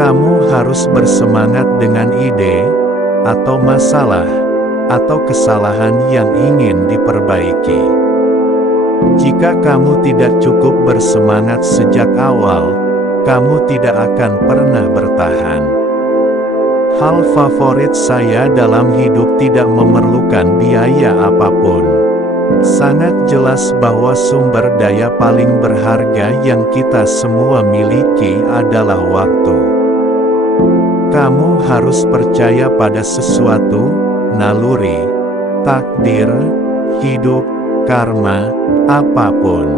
Kamu harus bersemangat dengan ide, atau masalah, atau kesalahan yang ingin diperbaiki. Jika kamu tidak cukup bersemangat sejak awal, kamu tidak akan pernah bertahan. Hal favorit saya dalam hidup tidak memerlukan biaya apapun. Sangat jelas bahwa sumber daya paling berharga yang kita semua miliki adalah waktu. Kamu harus percaya pada sesuatu, naluri, takdir, hidup, karma, apapun.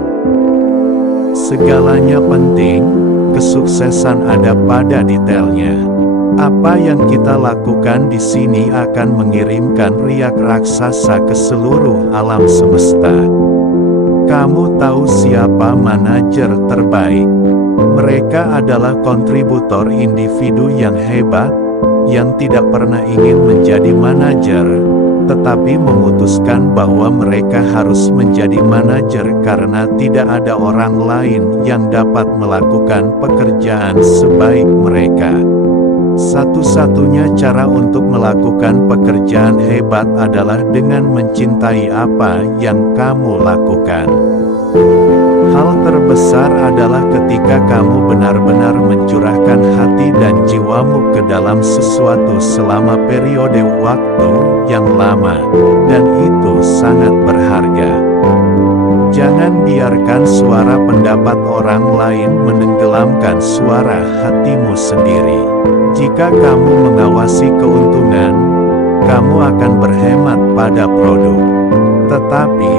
Segalanya penting, kesuksesan ada pada detailnya. Apa yang kita lakukan di sini akan mengirimkan riak raksasa ke seluruh alam semesta. Kamu tahu siapa manajer terbaik? Mereka adalah kontributor individu yang hebat, yang tidak pernah ingin menjadi manajer, tetapi memutuskan bahwa mereka harus menjadi manajer karena tidak ada orang lain yang dapat melakukan pekerjaan sebaik mereka. Satu-satunya cara untuk melakukan pekerjaan hebat adalah dengan mencintai apa yang kamu lakukan. Hal terbesar adalah ketika kamu benar-benar mencurahkan hati dan jiwamu ke dalam sesuatu selama periode waktu yang lama, dan itu sangat berharga. Jangan biarkan suara pendapat orang lain menenggelamkan suara hatimu sendiri. Jika kamu mengawasi keuntungan, kamu akan berhemat pada produk. Tetapi,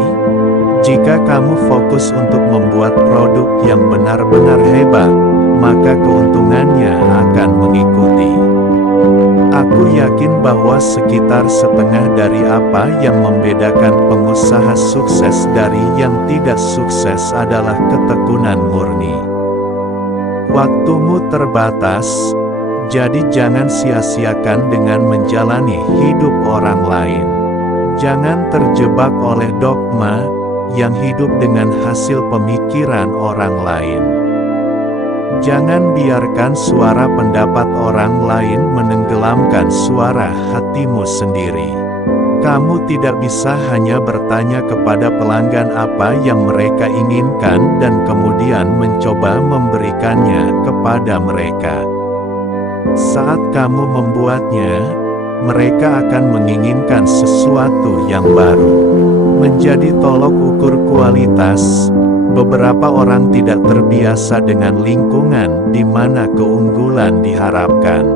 jika kamu fokus untuk membuat produk yang benar-benar hebat, maka keuntungannya akan mengikuti. Aku yakin bahwa sekitar setengah dari apa yang membedakan pengusaha sukses dari yang tidak sukses adalah ketekunan murni. Waktumu terbatas, jadi jangan sia-siakan dengan menjalani hidup orang lain. Jangan terjebak oleh dogma yang hidup dengan hasil pemikiran orang lain. Jangan biarkan suara pendapat orang lain menenggelamkan suara hatimu sendiri. Kamu tidak bisa hanya bertanya kepada pelanggan apa yang mereka inginkan dan kemudian mencoba memberikannya kepada mereka. Saat kamu membuatnya, mereka akan menginginkan sesuatu yang baru. Menjadi tolok ukur kualitas. Beberapa orang tidak terbiasa dengan lingkungan di mana keunggulan diharapkan.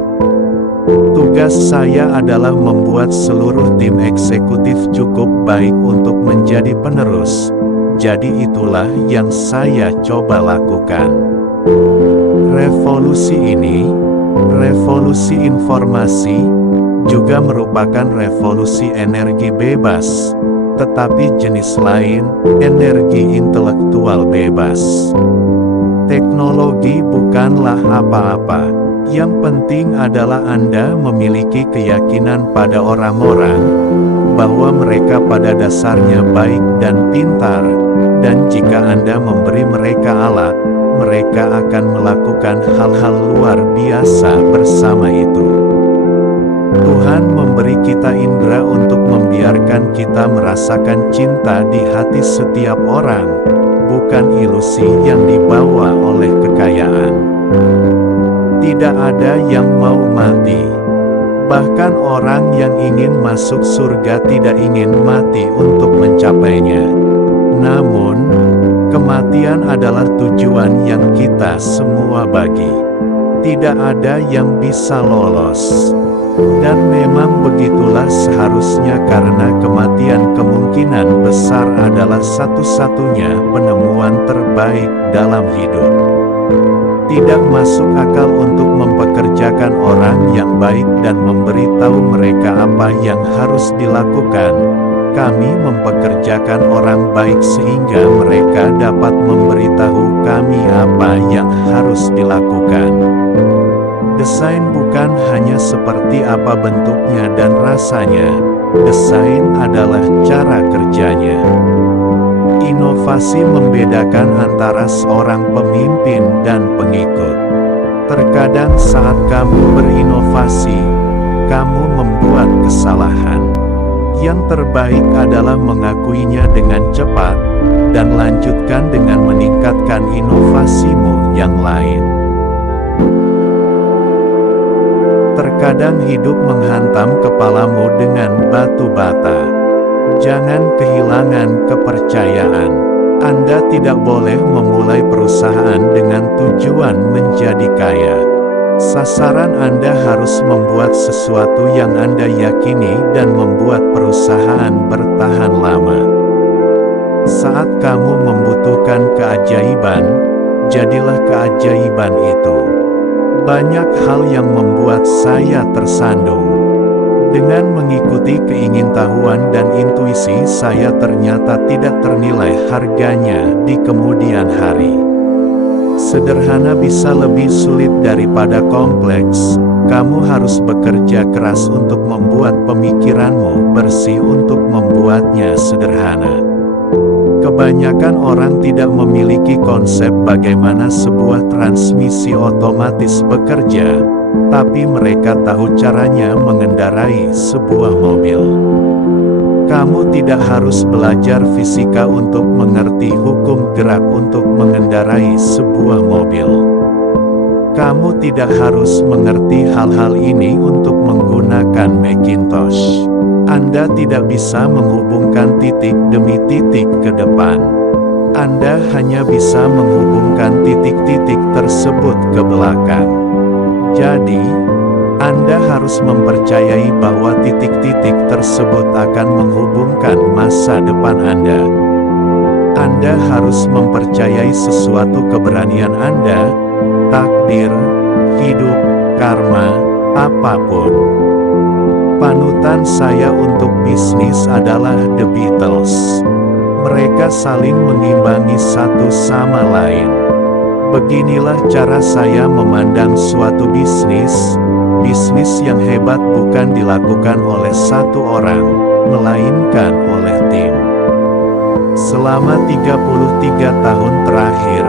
Tugas saya adalah membuat seluruh tim eksekutif cukup baik untuk menjadi penerus. Jadi itulah yang saya coba lakukan. Revolusi ini, revolusi informasi, juga merupakan revolusi energi bebas. Tetapi jenis lain, energi intelektual bebas. Teknologi bukanlah apa-apa. Yang penting adalah Anda memiliki keyakinan pada orang-orang, bahwa mereka pada dasarnya baik dan pintar, dan jika Anda memberi mereka alat, mereka akan melakukan hal-hal luar biasa bersama itu. Tuhan memberi kita indera untuk membiarkan kita merasakan cinta di hati setiap orang, bukan ilusi yang dibawa oleh kekayaan. Tidak ada yang mau mati. Bahkan orang yang ingin masuk surga tidak ingin mati untuk mencapainya. Namun, kematian adalah tujuan yang kita semua bagi. Tidak ada yang bisa lolos. Dan memang begitulah seharusnya karena kematian kemungkinan besar adalah satu-satunya penemuan terbaik dalam hidup. Tidak masuk akal untuk mempekerjakan orang yang baik dan memberitahu mereka apa yang harus dilakukan. Kami mempekerjakan orang baik sehingga mereka dapat memberitahu kami apa yang harus dilakukan. Desain bukan hanya seperti apa bentuknya dan rasanya, desain adalah cara kerjanya. Inovasi membedakan antara seorang pemimpin dan pengikut. Terkadang saat kamu berinovasi, kamu membuat kesalahan. Yang terbaik adalah mengakuinya dengan cepat, dan lanjutkan dengan meningkatkan inovasimu yang lain. Terkadang hidup menghantam kepalamu dengan batu bata. Jangan kehilangan kepercayaan. Anda tidak boleh memulai perusahaan dengan tujuan menjadi kaya. Sasaran Anda harus membuat sesuatu yang Anda yakini dan membuat perusahaan bertahan lama. Saat kamu membutuhkan keajaiban, jadilah keajaiban itu. Banyak hal yang membuat saya tersandung. Dengan mengikuti keingintahuan dan intuisi saya ternyata tidak ternilai harganya di kemudian hari. Sederhana bisa lebih sulit daripada kompleks. Kamu harus bekerja keras untuk membuat pemikiranmu bersih untuk membuatnya sederhana. Kebanyakan orang tidak memiliki konsep bagaimana sebuah transmisi otomatis bekerja, tapi mereka tahu caranya mengendarai sebuah mobil. Kamu tidak harus belajar fisika untuk mengerti hukum gerak untuk mengendarai sebuah mobil. Kamu tidak harus mengerti hal-hal ini untuk menggunakan Macintosh. Anda tidak bisa menghubungkan titik demi titik ke depan. Anda hanya bisa menghubungkan titik-titik tersebut ke belakang. Jadi, Anda harus mempercayai bahwa titik-titik tersebut akan menghubungkan masa depan Anda. Anda harus mempercayai sesuatu keberanian Anda, takdir, hidup, karma, apapun. Panutan saya untuk bisnis adalah The Beatles. Mereka saling mengimbangi satu sama lain. Beginilah cara saya memandang suatu bisnis. Bisnis yang hebat bukan dilakukan oleh satu orang, melainkan oleh tim. Selama 33 tahun terakhir,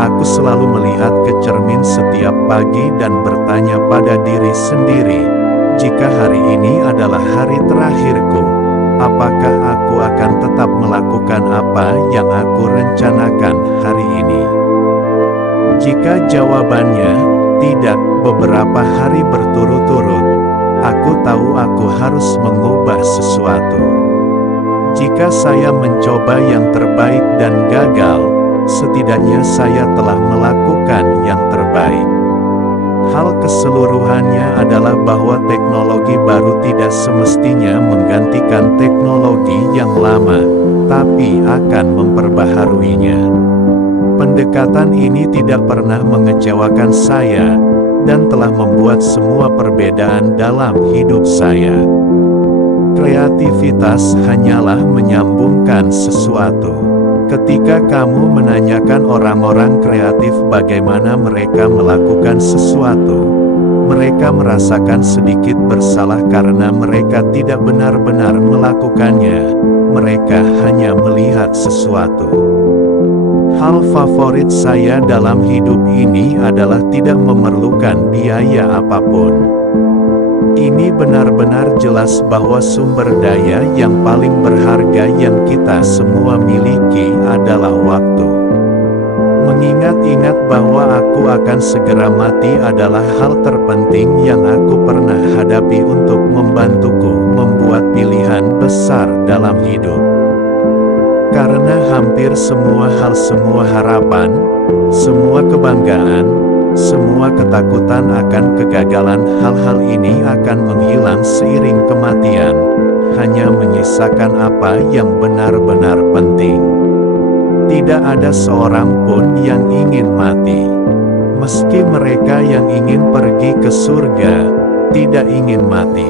aku selalu melihat ke cermin setiap pagi dan bertanya pada diri sendiri, jika hari ini adalah hari terakhirku, apakah aku akan tetap melakukan apa yang aku rencanakan hari ini? Jika jawabannya tidak, beberapa hari berturut-turut, aku tahu aku harus mengubah sesuatu. Jika saya mencoba yang terbaik dan gagal, setidaknya saya telah melakukan yang terbaik. Hal keseluruhannya adalah bahwa teknologi baru tidak semestinya menggantikan teknologi yang lama, tapi akan memperbaharuinya. Pendekatan ini tidak pernah mengecewakan saya, dan telah membuat semua perbedaan dalam hidup saya. Kreativitas hanyalah menyambungkan sesuatu. Ketika kamu menanyakan orang-orang kreatif bagaimana mereka melakukan sesuatu, mereka merasakan sedikit bersalah karena mereka tidak benar-benar melakukannya. Mereka hanya melihat sesuatu. Hal favorit saya dalam hidup ini adalah tidak memerlukan biaya apapun. Ini benar-benar jelas bahwa sumber daya yang paling berharga yang kita semua miliki adalah waktu. Mengingat-ingat bahwa aku akan segera mati adalah hal terpenting yang aku pernah hadapi untuk membantuku membuat pilihan besar dalam hidup. Karena hampir semua hal, semua harapan, semua kebanggaan, semua ketakutan akan kegagalan, hal-hal ini akan menghilang seiring kematian, hanya menyisakan apa yang benar-benar penting. Tidak ada seorang pun yang ingin mati. Meski mereka yang ingin pergi ke surga, tidak ingin mati.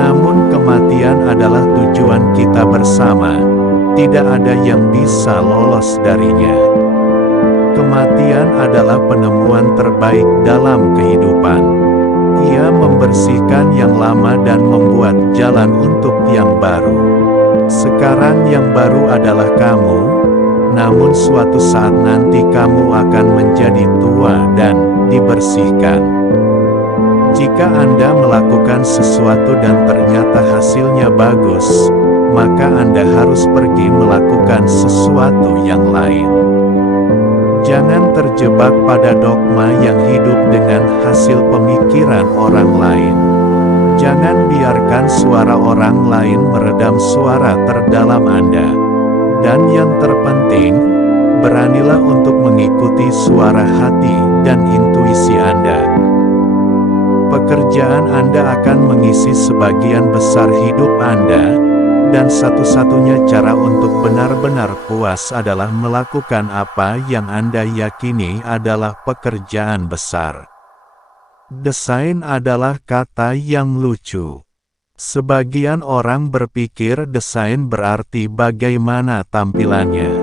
Namun kematian adalah tujuan kita bersama. Tidak ada yang bisa lolos darinya. Kematian adalah penemuan terbaik dalam kehidupan. Ia membersihkan yang lama dan membuat jalan untuk yang baru. Sekarang yang baru adalah kamu, namun suatu saat nanti kamu akan menjadi tua dan dibersihkan. Jika Anda melakukan sesuatu dan ternyata hasilnya bagus, maka Anda harus pergi melakukan sesuatu yang lain. Jangan terjebak pada dogma yang hidup dengan hasil pemikiran orang lain. Jangan biarkan suara orang lain meredam suara terdalam Anda. Dan yang terpenting, beranilah untuk mengikuti suara hati dan intuisi Anda. Pekerjaan Anda akan mengisi sebagian besar hidup Anda, dan satu-satunya cara untuk benar-benar puas adalah melakukan apa yang Anda yakini adalah pekerjaan besar. Desain adalah kata yang lucu. Sebagian orang berpikir desain berarti bagaimana tampilannya.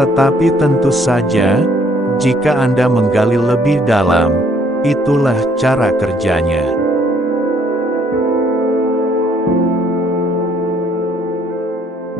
Tetapi tentu saja, jika Anda menggali lebih dalam, itulah cara kerjanya.